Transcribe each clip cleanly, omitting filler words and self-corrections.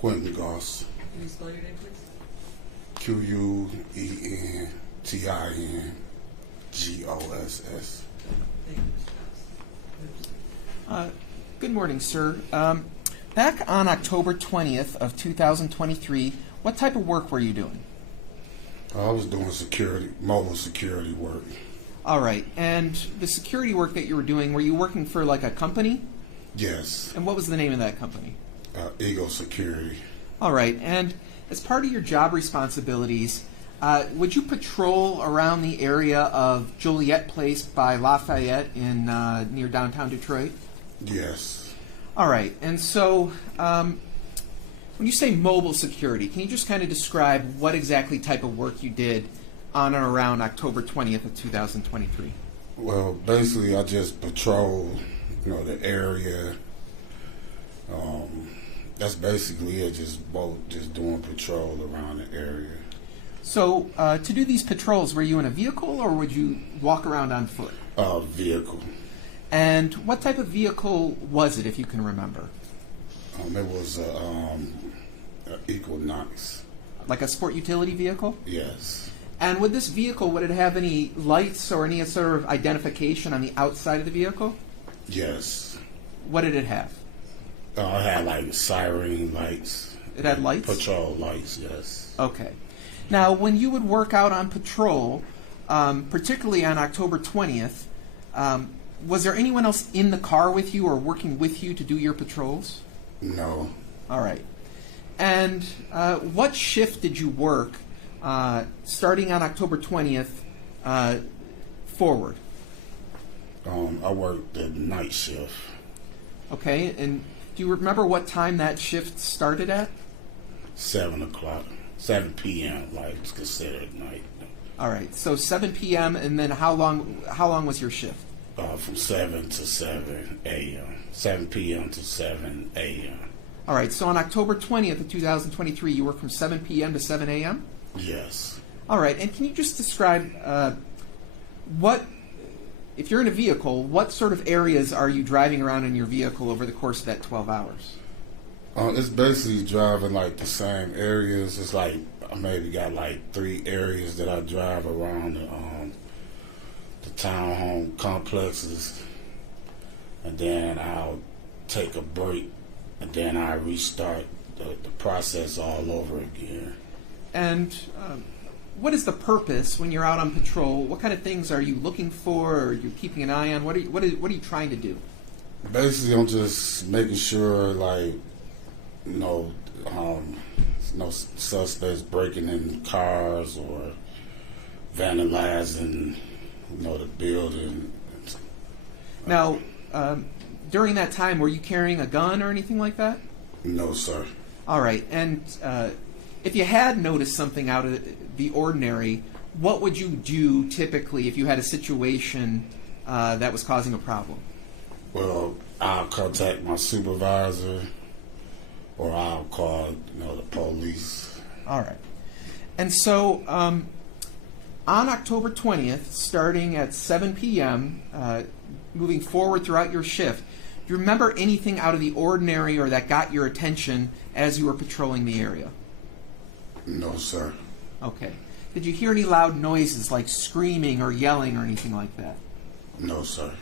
Quentin Goss. Can you spell your name, please? Quentingoss. Thank you, Mr. Goss. Good morning, sir. Back on October 20th of 2023, what type of work were you doing? I was doing mobile security work. All right. And the security work that you were doing, were you working for like a company? Yes, And what was the name of that company? Eagle Security. All right. And as part of your job responsibilities, would you patrol around the area of Joliet Place by Lafayette in near downtown Detroit? Yes. All right. And so when you say mobile security, can you just kind of describe what exactly type of work you did on or around October 20th of 2023? Well, basically, I just patrol, the area. That's basically it. Just doing patrol around the area. So to do these patrols, were you in a vehicle or would you walk around on foot? Vehicle. And what type of vehicle was it, if you can remember? It was a Equinox. Like a sport utility vehicle? Yes. And would this vehicle, would it have any lights or any sort of identification on the outside of the vehicle? Yes. What did it have? It had like siren lights. It had lights? Patrol lights, yes. Okay. Now, when you would work out on patrol, particularly on October 20th, was there anyone else in the car with you or working with you to do your patrols? No. All right. And what shift did you work starting on October 20th forward? I worked the night shift. Okay. And do you remember what time that shift started at? 7 o'clock. 7 p.m. Like it's considered night. All right. So 7 p.m. and then how long was your shift? From 7 to 7 a.m. 7 p.m. to 7 a.m. All right. So on October 20th of 2023, you worked from 7 p.m. to 7 a.m.? Yes. All right. And can you just describe if you're in a vehicle, what sort of areas are you driving around in your vehicle over the course of that 12 hours? It's basically driving like the same areas. It's like I maybe got like 3 areas that I drive around the townhome complexes, and then I'll take a break, and then I restart the process all over again. And what is the purpose when you're out on patrol? What kind of things are you looking for, or are you keeping an eye on? What are you trying to do? Basically, I'm just making sure, like, no suspects breaking in cars or vandalizing, the building. Now, during that time, were you carrying a gun or anything like that? No, sir. All right. And if you had noticed something out of the ordinary, what would you do typically if you had a situation that was causing a problem? Well, I'll contact my supervisor, or I'll call, the police. All right. And so on October 20th, starting at 7 p.m., moving forward throughout your shift, do you remember anything out of the ordinary or that got your attention as you were patrolling the area? No, sir. Okay. Did you hear any loud noises like screaming or yelling or anything like that? No, sir.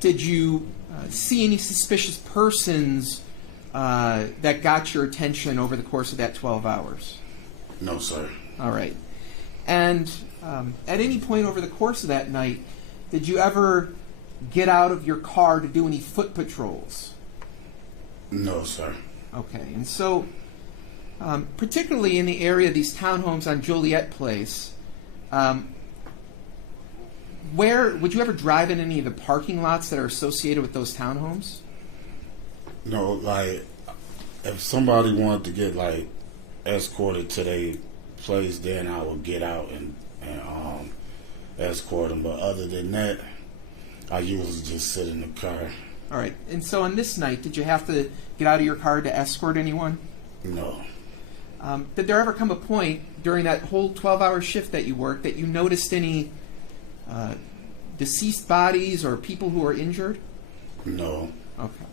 Did you see any suspicious persons that got your attention over the course of that 12 hours? No, sir. All right. And at any point over the course of that night, did you ever get out of your car to do any foot patrols? No, sir. Okay. And so, particularly in the area of these townhomes on Joliet Place, where would you ever drive in any of the parking lots that are associated with those townhomes? No, like, if somebody wanted to get, like, escorted to their place, then I would get out and escort them. But other than that, I usually just sit in the car. All right. And so on this night, did you have to get out of your car to escort anyone? No. Did there ever come a point during that whole 12-hour shift that you worked that you noticed any deceased bodies or people who are injured? No. Okay.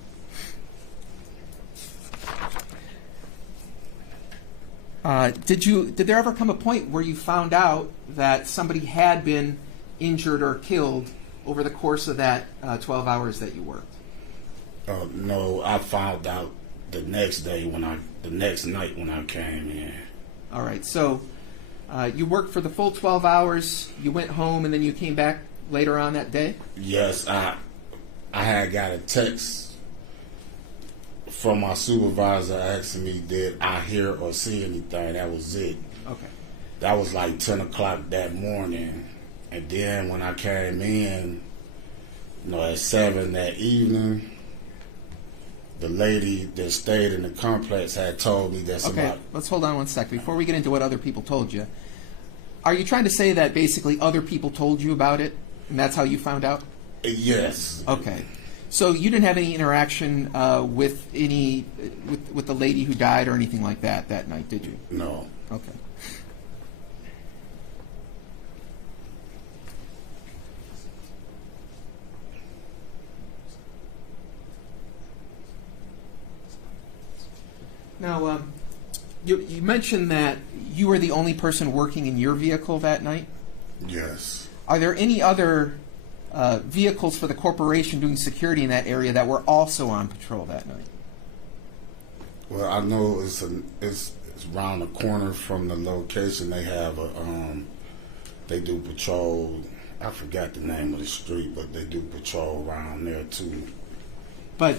Did there ever come a point where you found out that somebody had been injured or killed over the course of that 12 hours that you worked? No, I found out the next night when I came in. All right, so you worked for the full 12 hours, you went home, and then you came back later on that day? Yes, I had got a text from my supervisor asking me, did I hear or see anything? That was it. Okay. That was like 10 o'clock that morning. And then when I came in, at 7 that evening, the lady that stayed in the complex had told me that somebody... Okay, let's hold on one sec. Before we get into what other people told you, are you trying to say that basically other people told you about it, and that's how you found out? Yes. Okay. So you didn't have any interaction with the lady who died or anything like that night, did you? No. Okay. Now, you mentioned that you were the only person working in your vehicle that night? Yes. Are there any other vehicles for the corporation doing security in that area that were also on patrol that night? Well, I know it's around the corner from the location. They have they do patrol. I forgot the name of the street, but they do patrol around there too. But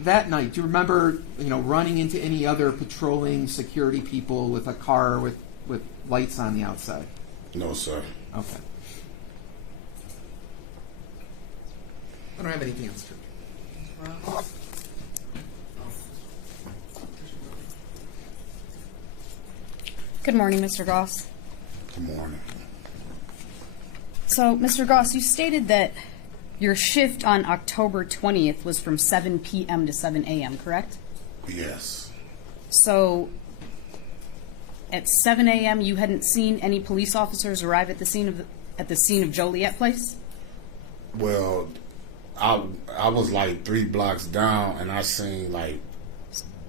that night, do you remember, running into any other patrolling security people with a car with lights on the outside? No, sir. Okay. I don't have anything else to. Good morning, Mr. Goss. Good morning. So, Mr. Goss, you stated that your shift on October 20th was from 7 p.m. to 7 a.m., correct? Yes. So, at 7 a.m., you hadn't seen any police officers arrive at the scene of Joliet Place? Well, I was like 3 blocks down, and I seen like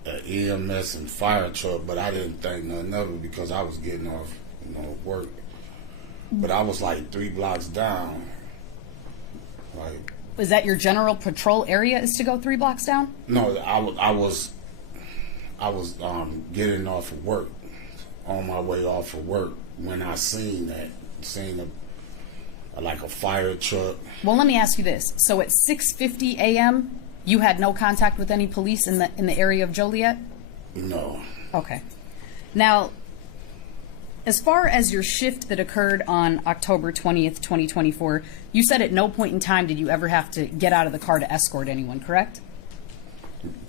an EMS and fire truck, but I didn't think nothing of it because I was getting off, work. But I was like 3 blocks down. Like, Was that your general patrol area is to go 3 blocks down? no, I was getting off of work, on my way off of work when I seen like a fire truck. Well, let me ask you this. So at 6:50 a.m., you had no contact with any police in the area of Joliet? No. Okay. Now, as far as your shift that occurred on October 20th, 2024, you said at no point in time did you ever have to get out of the car to escort anyone, correct?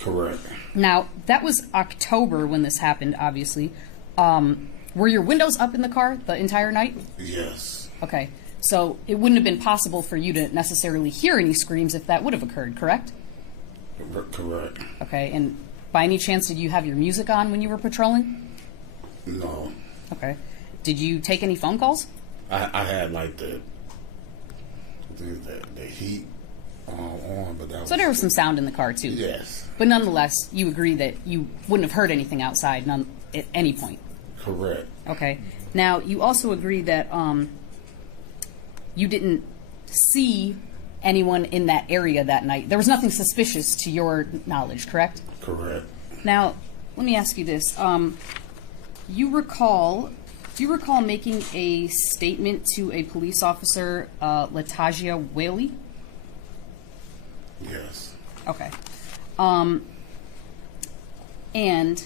Correct. Now, that was October when this happened, obviously. Were your windows up in the car the entire night? Yes. Okay. So it wouldn't have been possible for you to necessarily hear any screams if that would have occurred, correct? Correct. Okay. And by any chance, did you have your music on when you were patrolling? No. Okay. Did you take any phone calls? I had like the heat on, but that was... So there was some sound in the car, too? Yes. But nonetheless, you agree that you wouldn't have heard anything outside at any point? Correct. Okay. Now, you also agree that you didn't see anyone in that area that night. There was nothing suspicious to your knowledge, correct? Correct. Now, let me ask you this. Do you recall making a statement to a police officer, Latasia Whaley? Yes. Okay. And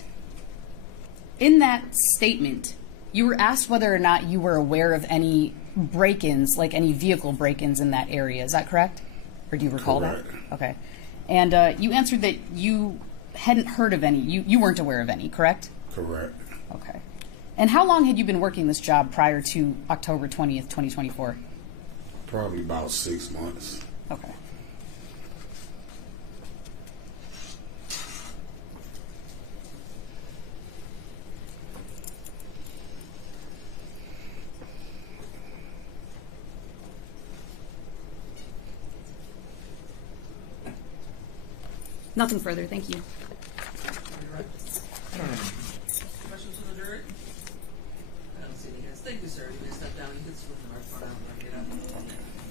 in that statement, you were asked whether or not you were aware of any break-ins, like any vehicle break-ins in that area. Is that correct? Or do you recall Correct. that? Okay. And you answered that you hadn't heard of any. You weren't aware of any, correct? Correct. Okay. And how long had you been working this job prior to October 20th, 2024? Probably about 6 months. Okay. Nothing further, thank you. Questions from the jury? Thank you, sir. You may step down. You can swim the restaurant out and get up.